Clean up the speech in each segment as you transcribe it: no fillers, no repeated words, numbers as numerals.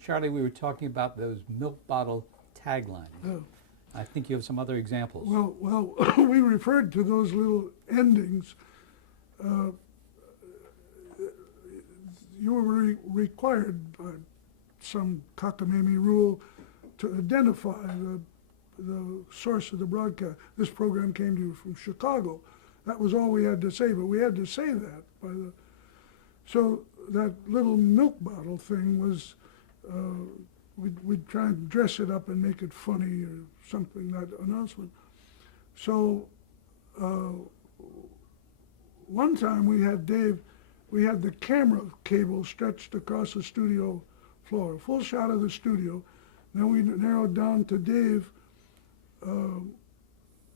Charlie, we were talking about those milk bottle taglines. Oh. I think you have some other examples. Well, we referred to those little endings. Uh, you were required by some cockamamie rule to identify the source of the broadcast. This program came to you from Chicago. That was all we had to say, but we had to say that by the. So that little milk bottle thing was, we'd try and dress it up and make it funny or something, that announcement. So one time we had the camera cable stretched across the studio floor, a full shot of the studio. Then we narrowed down to Dave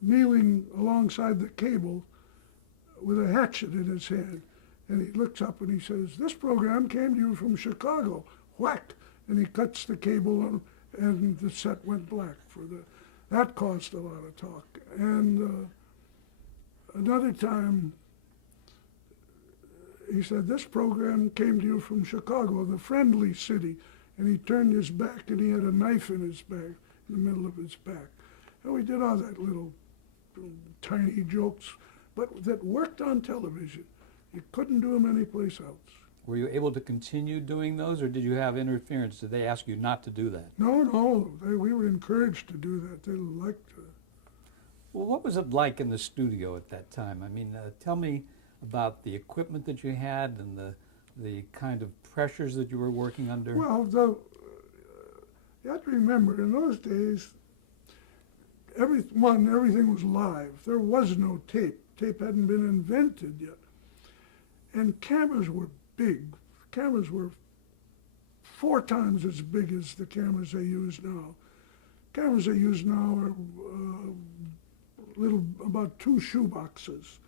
kneeling alongside the cable with a hatchet in his hand. And he looks up and he says, "This program came to you from Chicago." Whack! And he cuts the cable and the set went black. That caused a lot of talk. And another time, he said, "This program came to you from Chicago, the friendly city." And he turned his back and he had a knife in his back, in the middle of his back. And we did all that little tiny jokes, but that worked on television. You couldn't do them anyplace else. Were you able to continue doing those, or did you have interference? Did they ask you not to do that? No, we were encouraged to do that. They liked it. Well, what was it like in the studio at that time? I mean, tell me about the equipment that you had and the kind of pressures that you were working under. Well, you have to remember, in those days, everything was live. There was no tape. Tape hadn't been invented yet. And cameras were big. Cameras were 4 times as big as the cameras they use now. Cameras they use now are about 2 shoeboxes.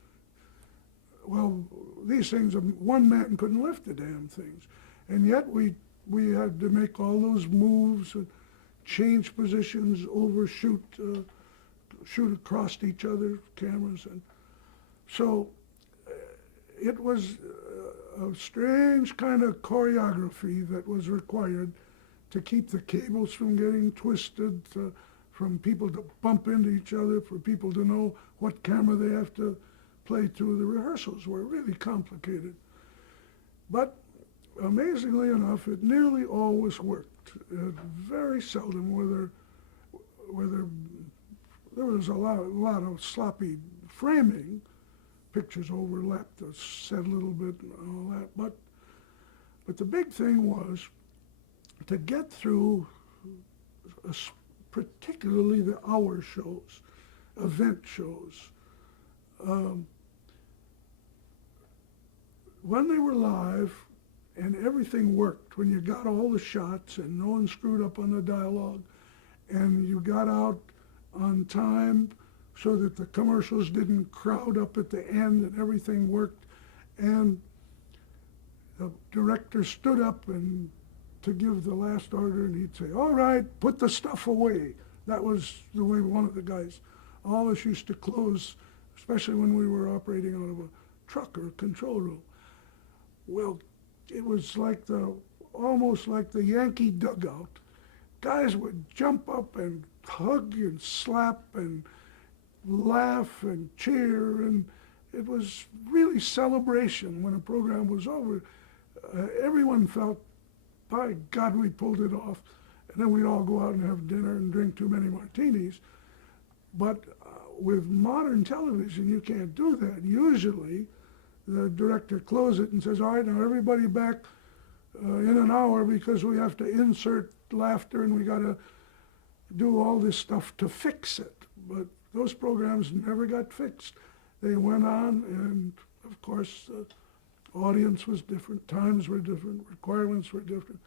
Well, these things, one man couldn't lift the damn things. And yet we had to make all those moves and change positions, overshoot, shoot across each other, cameras. And so it was a strange kind of choreography that was required to keep the cables from getting twisted, from people to bump into each other, for people to know what camera they have to play to. The rehearsals were really complicated. But amazingly enough, it nearly always worked. Very seldom were there was a lot of sloppy framing. Pictures overlapped the set a little bit and all that. But the big thing was to get through, particularly the hour shows, event shows. When they were live and everything worked, when you got all the shots and no one screwed up on the dialogue, and you got out on time so that the commercials didn't crowd up at the end and everything worked, and the director stood up and to give the last order, and he'd say, "All right, put the stuff away." That was the way one of the guys always used to close, especially when we were operating out of a truck or a control room. Well, it was almost like the Yankee dugout. Guys would jump up and hug and slap and laugh and cheer, and it was really celebration when a program was over. Everyone felt, by God, we pulled it off. And then we'd all go out and have dinner and drink too many martinis. But with modern television, you can't do that. Usually, the director closes it and says, "All right, now everybody back in an hour, because we have to insert laughter and we got to do all this stuff to fix it." But those programs never got fixed. They went on, and of course, the audience was different, times were different, requirements were different,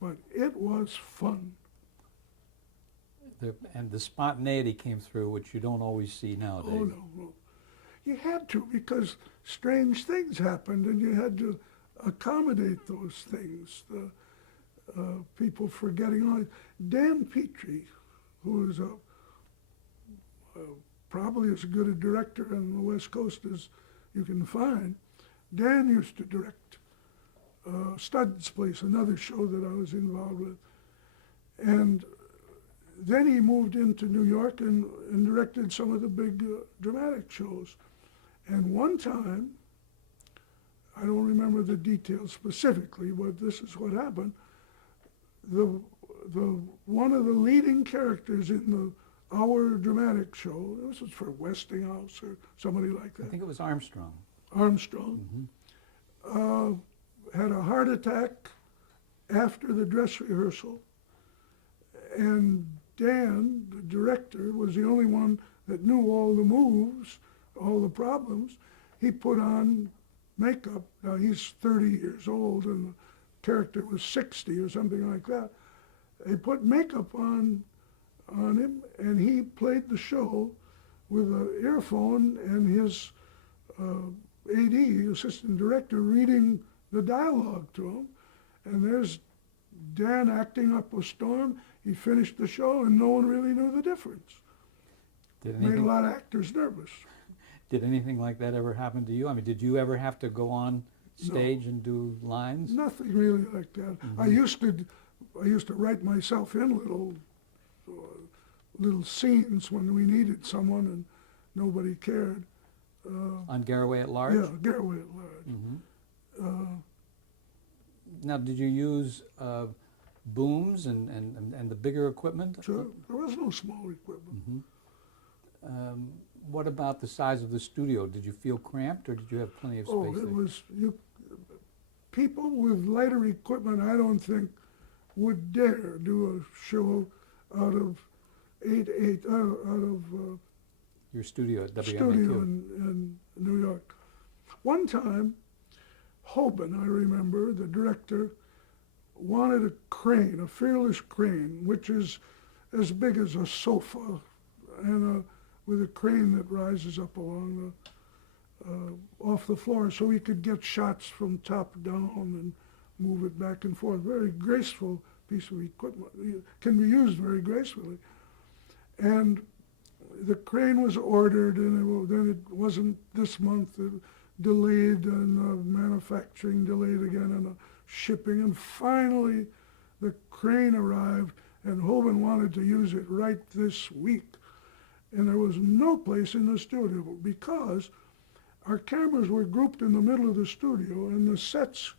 but it was fun. And the spontaneity came through, which you don't always see nowadays. Oh, no. You had to, because strange things happened, and you had to accommodate those things. People forgetting. Dan Petrie, who is probably as good a director on the West Coast as you can find, Dan used to direct Stud's Place, another show that I was involved with. And then he moved into New York and directed some of the big dramatic shows. And one time, I don't remember the details specifically, but this is what happened. One of the leading characters in our dramatic show, this was for Westinghouse or somebody like I that, think it was Armstrong. Armstrong, had a heart attack after the dress rehearsal, and Dan, the director, was the only one that knew all the moves, all the problems. He put on makeup. Now he's 30 years old and the character was 60 or something like that. They put makeup on him and he played the show with an earphone and his AD, assistant director, reading the dialogue to him. And there's Dan acting up a storm. He finished the show and no one really knew the difference. Did Made a anything, lot of actors nervous. did anything like that ever happen to you? I mean, did you ever have to go on stage and do lines? Nothing really like that. I used to write myself in little scenes when we needed someone and nobody cared. On Garraway at Large? Yeah, Garraway at Large. Now, did you use booms and the bigger equipment? So there was no small equipment. What about the size of the studio? Did you feel cramped or did you have plenty of space? Oh, it was people with lighter equipment. I don't think would dare do a show out of out of Your studio at WMAQ? studio in New York. One time, Hoban, I remember, the director, wanted a crane, a Fearless crane, which is as big as a sofa, and with a crane that rises up along off the floor, so he could get shots from top down and move it back and forth. Very graceful piece of equipment. It can be used very gracefully. And the crane was ordered, and then it wasn't this month. It delayed, and manufacturing delayed again, and shipping. And finally, the crane arrived, and Hoban wanted to use it right this week. And there was no place in the studio because our cameras were grouped in the middle of the studio, and the sets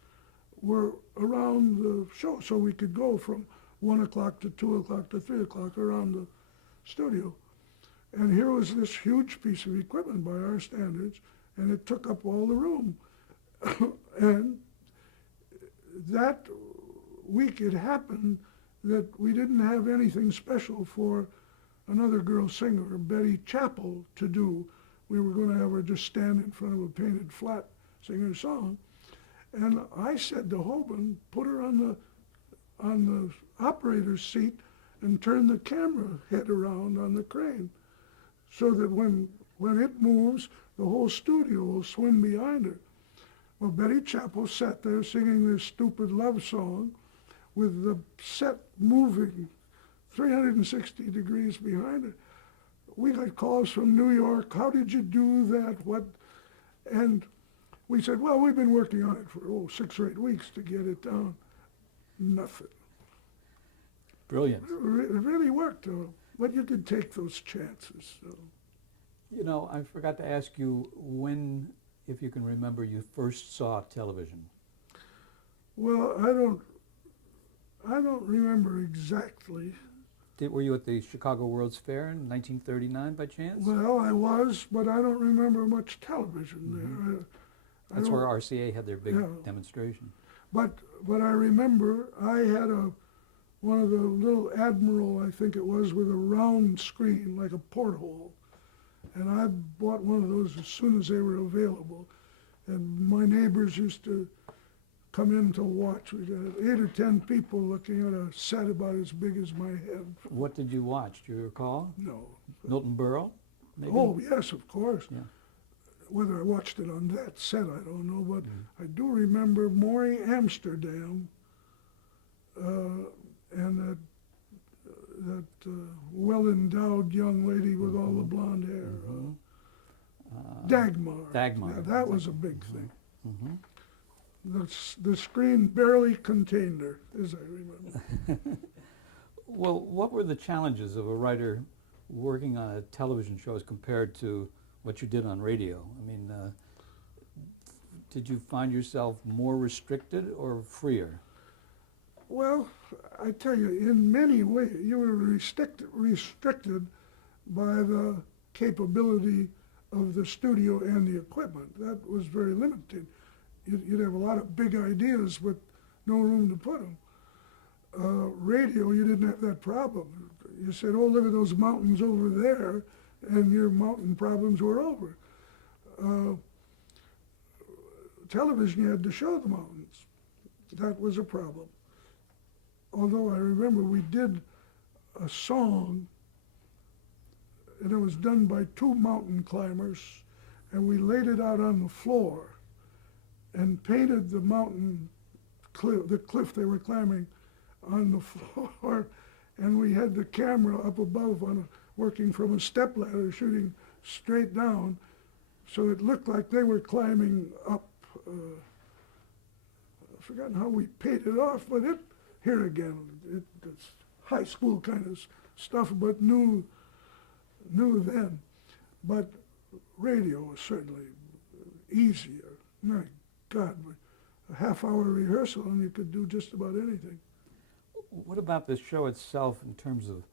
were around the show, so we could go from 1 o'clock to 2 o'clock to 3 o'clock around the studio. And here was this huge piece of equipment by our standards, and it took up all the room. And that week it happened that we didn't have anything special for another girl singer, Betty Chappell, to do. We were going to have her just stand in front of a painted flat, sing her song. And I said to Hoban, put her on the operator's seat and turn the camera head around on the crane, so that when it moves, the whole studio will swim behind her. Well, Betty Chappell sat there singing this stupid love song with the set moving 360 degrees behind her. We got calls from New York. How did you do that? What? And we said, well, we've been working on it for 6 or 8 weeks to get it down. Nothing. Brilliant. It really worked, but you could take those chances. So. You know, I forgot to ask you when, if you can remember, you first saw television. Well, I don't remember exactly. Were you at the Chicago World's Fair in 1939 by chance? Well, I was, but I don't remember much television there. That's where RCA had their big Yeah. demonstration. But I remember I had one of the little Admiral, I think it was, with a round screen like a porthole, and I bought one of those as soon as they were available. And my neighbors used to come in to watch. We got 8 or 10 people looking at a set about as big as my head. What did you watch? Do you recall? No. Milton Berle, maybe? Oh, yes, of course. Yeah. Whether I watched it on that set, I don't know, but I do remember Maury Amsterdam and that well-endowed young lady with all the blonde hair, Dagmar. Dagmar. Yeah, that was a big thing. Mhm. The screen barely contained her, as I remember. Well, what were the challenges of a writer working on a television show as compared to what you did on radio? I mean, did you find yourself more restricted or freer? Well, I tell you, in many ways, you were restricted by the capability of the studio and the equipment. That was very limited. You'd have a lot of big ideas, but no room to put them. Radio, you didn't have that problem. You said, oh, look at those mountains over there, and your mountain problems were over. Television, you had to show the mountains. That was a problem. Although I remember we did a song, and it was done by two mountain climbers, and we laid it out on the floor and painted the mountain cliff, the cliff they were climbing, on the floor, and we had the camera up above working from a stepladder, shooting straight down, so it looked like they were climbing up. I've forgotten how we paid it off, but here again, it's high school kind of stuff, but new then. But radio was certainly easier. My God, a half-hour rehearsal and you could do just about anything. What about the show itself in terms of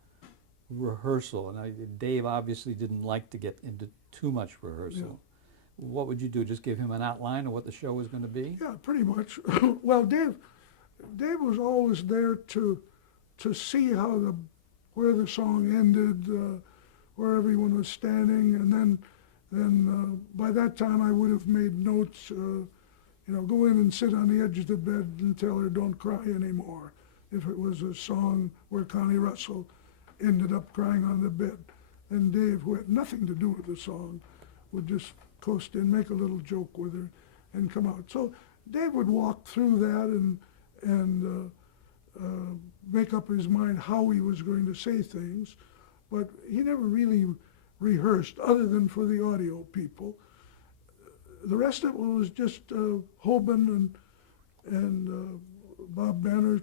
rehearsal? And Dave obviously didn't like to get into too much rehearsal. Yeah. What would you do? Just give him an outline of what the show was going to be? Yeah, pretty much. Well, Dave was always there to see where the song ended, where everyone was standing, and then by that time I would have made notes. Go in and sit on the edge of the bed and tell her don't cry anymore. If it was a song where Connie Russell ended up crying on the bed, then Dave, who had nothing to do with the song, would just coast in, make a little joke with her, and come out. So Dave would walk through that and make up his mind how he was going to say things, but he never really rehearsed, other than for the audio people. The rest of it was just Hoban and Bob Banner.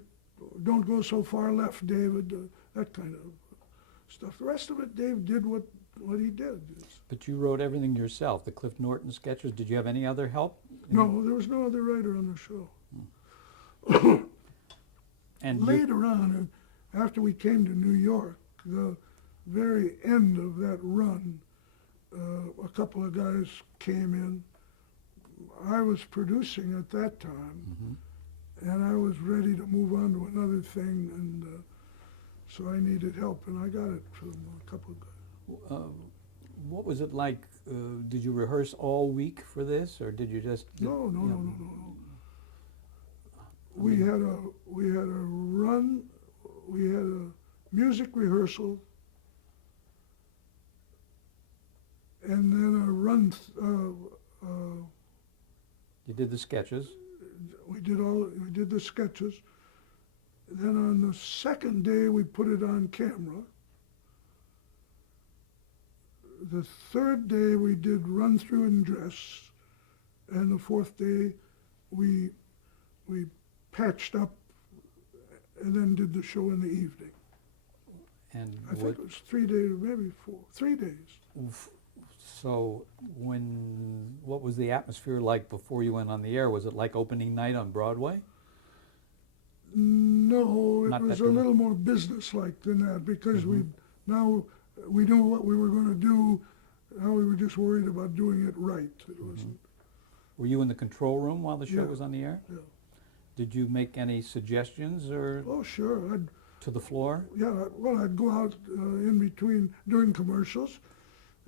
Don't go so far left, David. That kind of stuff. The rest of it, Dave did what he did. But you wrote everything yourself, the Cliff Norton sketches. Did you have any other help? No, there was no other writer on the show. And Later on, after we came to New York, the very end of that run, a couple of guys came in. I was producing at that time, and I was ready to move on to another thing, and so I needed help, and I got it from a couple of guys. what was it like? Did you rehearse all week for this, or did you just? No. We had a run. We had a music rehearsal, and then a run. You did the sketches. We did the sketches. Then on the second day, we put it on camera. The third day, we did run through and dress, and the fourth day, we patched up, and then did the show in the evening. And I think it was 3 days, maybe 4, 3 days. So what was the atmosphere like before you went on the air? Was it like opening night on Broadway? No, Not it was that a you- little more business-like than that, because we knew what we were going to do. Now we were just worried about doing it right. It wasn't. Were you in the control room while the show Yeah. was on the air? Yeah. Did you make any suggestions or Oh, sure. to the floor? I'd go out in between during commercials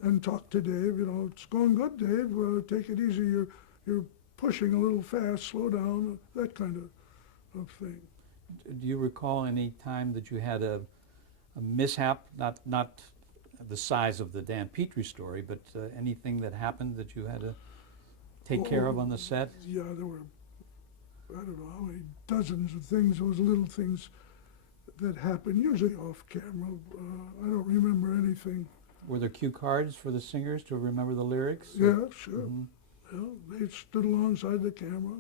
and talk to Dave. It's going good, Dave. Take it easy. You're pushing a little fast. Slow down. That kind of thing. Do you recall any time that you had a mishap, not the size of the Dan Petrie story, but anything that happened that you had to take care of on the set? Yeah, there were, I don't know how many dozens of things, those little things that happened, usually off camera. I don't remember anything. Were there cue cards for the singers to remember the lyrics? Yeah, sure. Mhm. Yeah, they stood alongside the camera.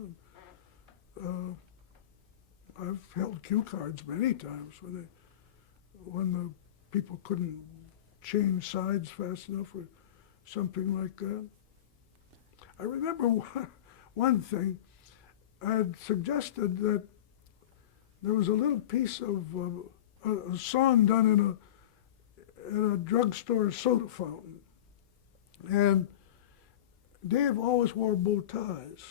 And, I've held cue cards many times when when the people couldn't change sides fast enough or something like that. I remember one thing. I had suggested that there was a little piece of a song done in a drugstore soda fountain, and Dave always wore bow ties.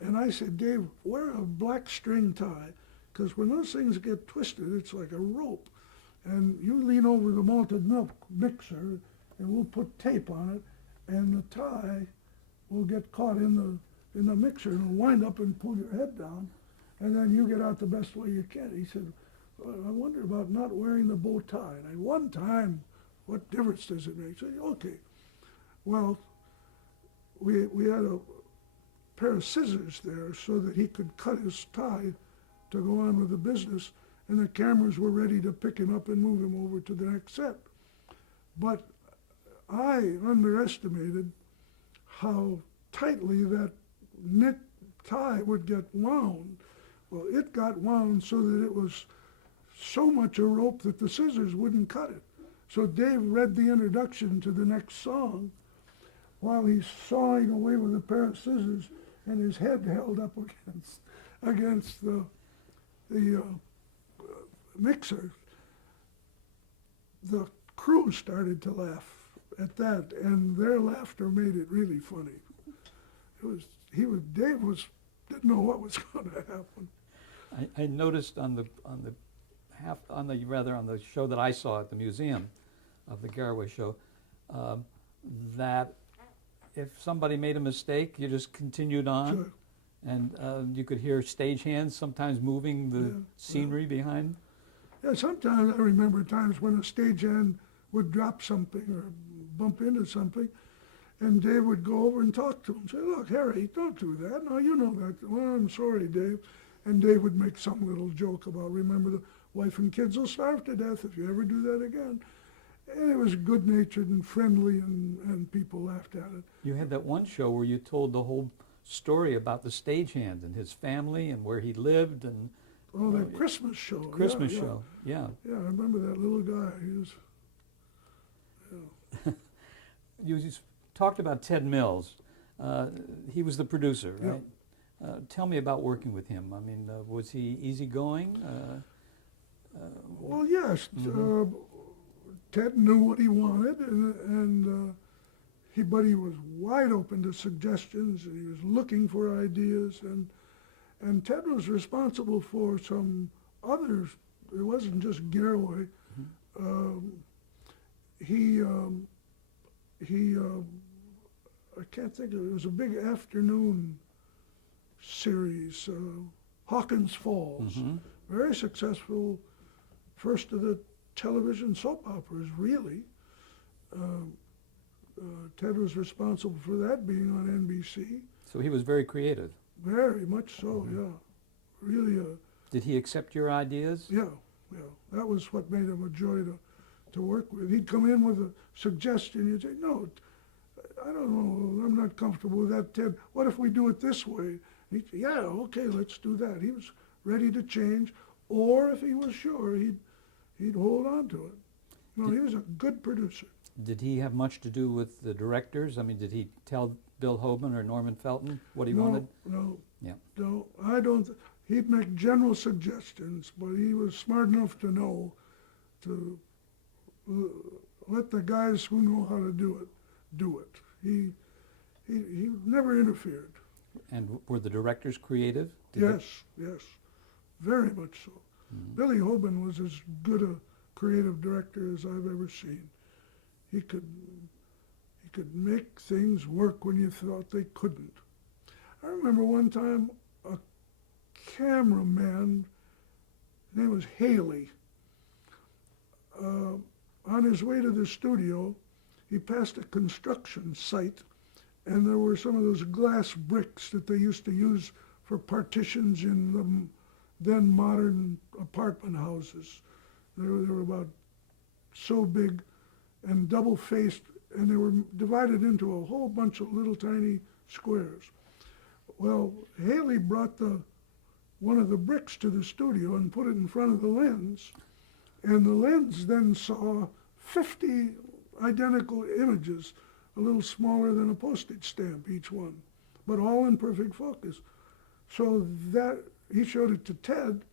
And I said, Dave, wear a black string tie, because when those things get twisted, it's like a rope. And you lean over the malted milk mixer, and we'll put tape on it, and the tie will get caught in the mixer, and it'll wind up and pull your head down, and then you get out the best way you can. He said, well, I wonder about not wearing the bow tie. And at one time, what difference does it make? I said, okay. Well, we had a pair of scissors there so that he could cut his tie to go on with the business, and the cameras were ready to pick him up and move him over to the next set. But I underestimated how tightly that knit tie would get wound. Well, it got wound so that it was so much a rope that the scissors wouldn't cut it. So Dave read the introduction to the next song while he's sawing away with a pair of scissors, and his head held up against the mixer. The crew started to laugh at that, and their laughter made it really funny. Dave didn't know what was going to happen. I noticed on the show that I saw at the museum of the Garraway show, that if somebody made a mistake, you just continued on, Sure. and you could hear stagehands sometimes moving the scenery behind. Yeah, sometimes I remember times when a stagehand would drop something or bump into something, and Dave would go over and talk to him. Say, look, Harry, don't do that. No, you know that. Well, I'm sorry, Dave. And Dave would make some little joke about, remember, the wife and kids will starve to death if you ever do that again. And it was good-natured and friendly, and people laughed at it. You had that one show where you told the whole story about the stagehand and his family and where he lived and Oh, that Christmas show. Christmas yeah, show. Yeah. Yeah, I remember that little guy. He was, You talked about Ted Mills. He was the producer, Yeah. right? Tell me about working with him. I mean, was he easygoing? well, yes. Ted knew what he wanted, but he was wide open to suggestions, and he was looking for ideas, and Ted was responsible for some others. It wasn't just Garraway. I can't think of it. It was a big afternoon series, Hawkins Falls. Very successful, first of the television soap operas, really. Ted was responsible for that being on NBC. So he was very creative. Very much so, yeah. Really, Did he accept your ideas? yeah. That was what made him a joy to work with. He'd come in with a suggestion. You'd say, no, I don't know, I'm not comfortable with that, Ted. What if we do it this way? He'd say, yeah, okay, let's do that. He was ready to change, or if he was sure, he'd hold on to it. No, he was a good producer. Did he have much to do with the directors? I mean, did he tell Bill Hoban or Norman Felton what he wanted? No, Yeah. no, I don't. He'd make general suggestions, but he was smart enough to know to let the guys who know how to do it. He never interfered. And were the directors creative? Yes, very much so. Billy Hoban was as good a creative director as I've ever seen. He could make things work when you thought they couldn't. I remember one time a cameraman, his name was Haley, on his way to the studio, he passed a construction site, and there were some of those glass bricks that they used to use for partitions in the then modern apartment houses. They were about so big and double-faced, and they were divided into a whole bunch of little tiny squares. Well, Haley brought one of the bricks to the studio and put it in front of the lens, And the lens then saw 50 identical images, a little smaller than a postage stamp each one, but all in perfect focus. So that he showed it to Ted,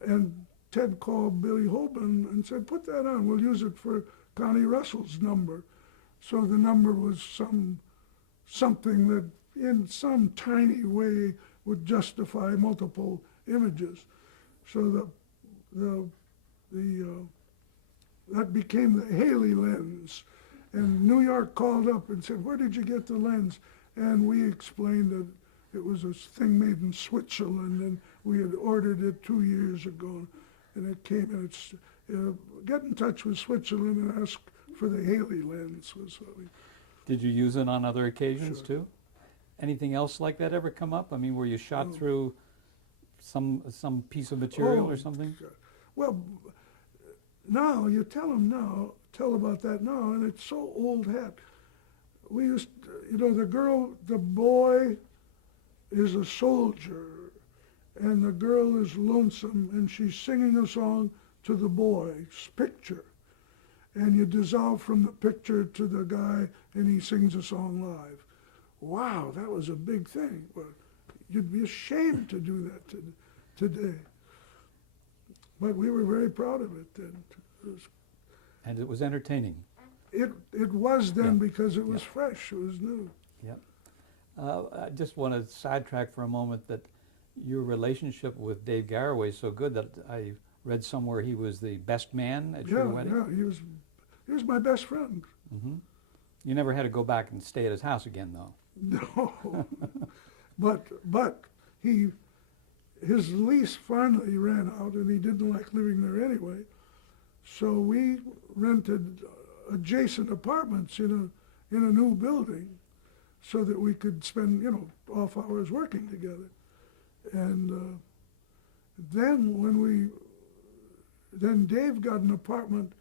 and Ted called Billy Hoban and said, "Put that on. We'll use it for Connie Russell's number." So the number was something that, in some tiny way, would justify multiple images. So that became the Haley lens. And New York called up and said, "Where did you get the lens?" And we explained that it was a thing made in Switzerland, and we had ordered it 2 years ago, and it came. And it's get in touch with Switzerland and ask for the Haley lens. Was what we. Did you use it on other occasions Sure. too? Anything else like that ever come up? I mean, were you shot through some piece of material Oh, or something? Well, now you tell about that now, and it's so old hat. We used, the boy is a soldier, and the girl is lonesome, and she's singing a song to the boy's picture. And you dissolve from the picture to the guy, and he sings a song live. Wow, that was a big thing. Well, you'd be ashamed to do that today. But we were very proud of it then. And it was entertaining. It was then Yeah. because it was fresh, it was new. Yep. I just want to sidetrack for a moment that your relationship with Dave Garroway is so good that I read somewhere he was the best man at your wedding. Yeah, he was my best friend. Hmm. You never had to go back and stay at his house again, though. No, but his lease finally ran out, and he didn't like living there anyway. So we rented adjacent apartments in a new building, so that we could spend off hours working together. And then Dave got an apartment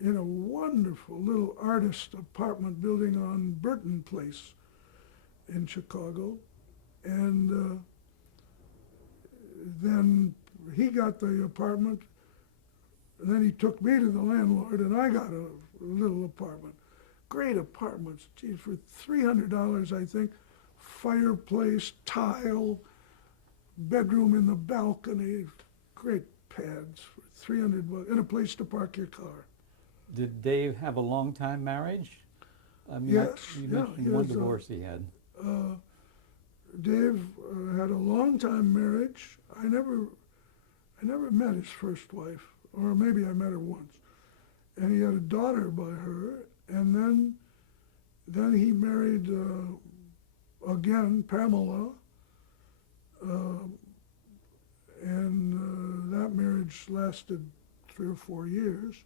in a wonderful little artist apartment building on Burton Place in Chicago. And then he got the apartment, and then he took me to the landlord, and I got a little apartment. Great apartments, geez, for $300, I think. Fireplace, tile, bedroom in the balcony, great pads for $300, and a place to park your car. Did Dave have a long-time marriage? I mean, Yes, you yeah, mentioned he one was, divorce he had. Dave had a long-time marriage. I never met his first wife, or maybe I met her once. And he had a daughter by her, and then he married again Pamela, and that marriage lasted 3 or 4 years.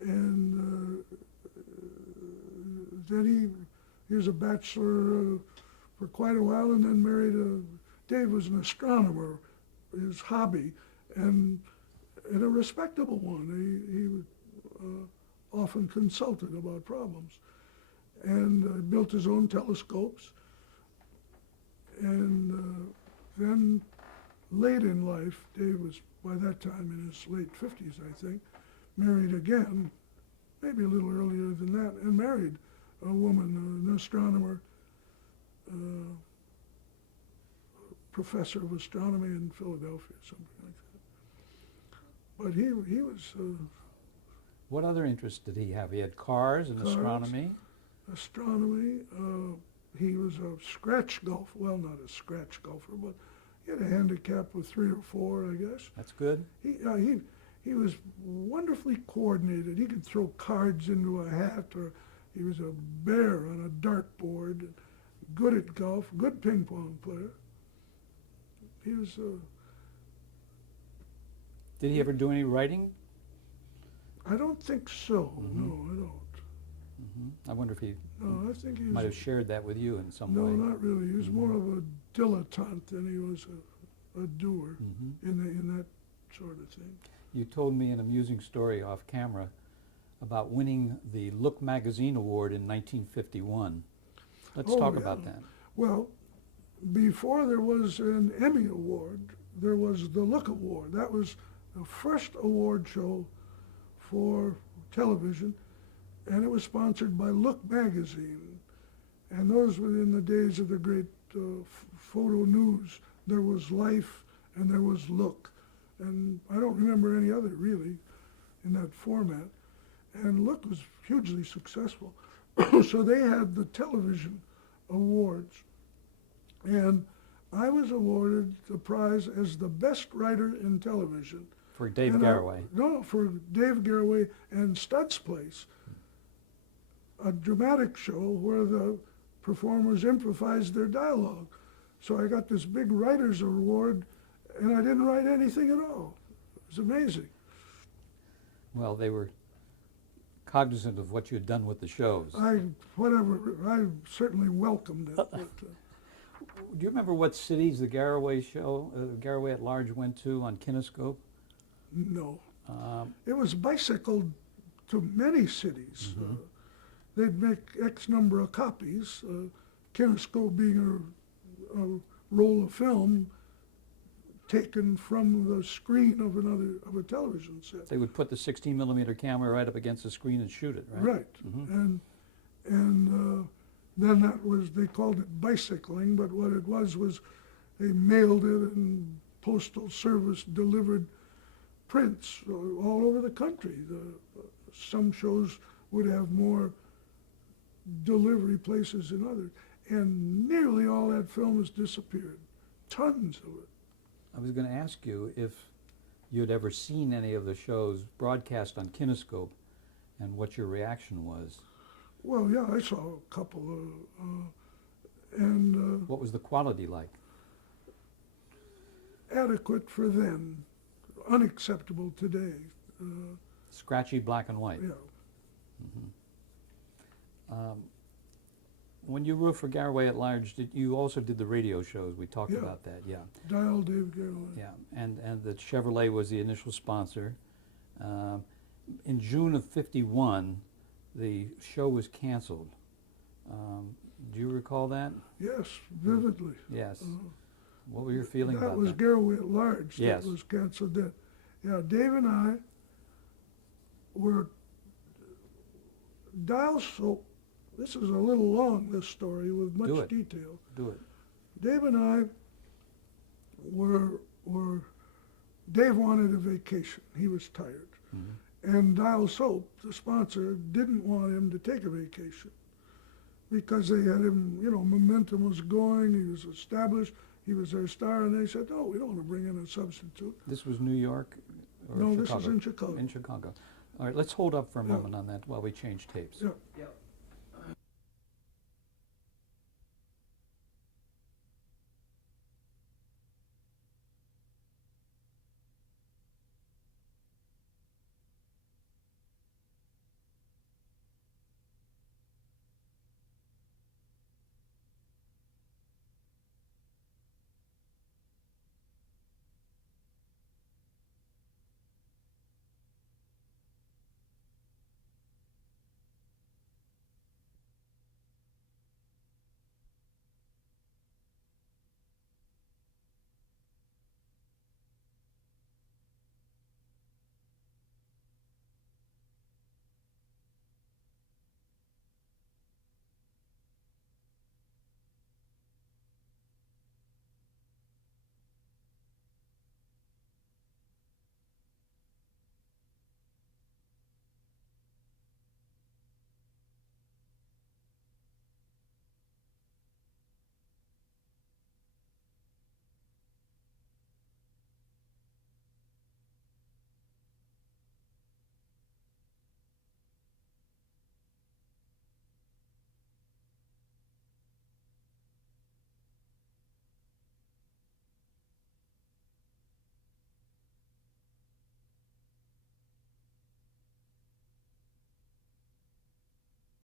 And then he was a bachelor for quite a while, and then married Dave was an astronomer, his hobby, and a respectable one. He often consulted about problems, and built his own telescopes. And then late in life, Dave was by that time in his late 50s, I think, married again, maybe a little earlier than that, and married a woman, an astronomer, professor of astronomy in Philadelphia, something like that. But he was What other interests did he have? He had cars and Cars. astronomy. astronomy. He was a scratch golfer. Well, not a scratch golfer, but he had a handicap of 3 or 4, I guess. That's good. He was wonderfully coordinated. He could throw cards into a hat, or he was a bear on a dartboard. Good at golf, good ping pong player. He was. Did he ever do any writing? I don't think so. Mhm. No, I don't. I wonder if he No, I think he might have was. shared that with you in some No, way. not really. He was more of a dilettante than he was a doer Mhm. in that sort of thing. You told me an amusing story off camera about winning the Look Magazine Award in 1951. Let's Oh, talk yeah. about that. Well, before there was an Emmy Award, there was the Look Award. That was the first award show for television, and it was sponsored by Look magazine. And those were in the days of the great photo news. There was Life and there was Look. And I don't remember any other really in that format. And Look was hugely successful. So they had the television awards. And I was awarded the prize as the best writer in television. For Dave And Garroway. No, for Dave Garroway and Stud's Place, a dramatic show where the performers improvised their dialogue. So I got this big writer's award, and I didn't write anything at all. It was amazing. Well, they were cognizant of what you had done with the shows. I certainly welcomed it. But, Do you remember what cities the Garroway show, Garroway at Large, went to on Kinescope? no. Um, It was bicycled to many cities. Mhm. They'd make X number of copies, Kinescope being a roll of film taken from the screen of a television set. They would put the 16 millimeter camera right up against the screen and shoot it, right? Right. Mhm. And then they called it bicycling, but what it was they mailed it and postal service delivered prints all over the country. Some shows would have more delivery places than others, and nearly all that film has disappeared. Tons of it. I was going to ask you if you'd ever seen any of the shows broadcast on Kinescope and what your reaction was. Well, yeah, I saw a couple, and What was the quality like? adequate for then, unacceptable today. Scratchy black and white. Yeah. When you wrote for Garroway at Large, you also did the radio shows? We talked Yeah. about that, yeah. Dial Dave Garroway. Yeah, and the Chevrolet was the initial sponsor. In June of '51, the show was canceled. Do you recall that? Yes, vividly. Yes. Uh, What were your feelings That about was that? Garroway at Large Yes. that was canceled then. Yeah, Dave and I were Dial Soap. This is a little long, this story, with Do much it. detail. Do it. Dave and I Dave wanted a vacation. He was tired. Mhm. And Dial Soap, the sponsor, didn't want him to take a vacation because they had him, momentum was going, he was established, he was their star, and they said, no, we don't want to bring in a substitute. This was New York or No, Chicago? this is in Chicago. In Chicago. All right, let's hold up for a Yeah. moment on that while we change tapes. Yeah. Yep.